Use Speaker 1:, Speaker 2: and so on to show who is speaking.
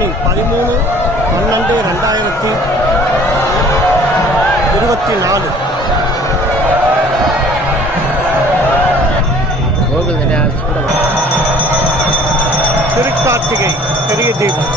Speaker 1: Morning பதிமூணு பன்னெண்டு ரெண்டாயிரத்தி இருபத்தி நாலு திருக்கார்த்திகை பெரிய தீபம்.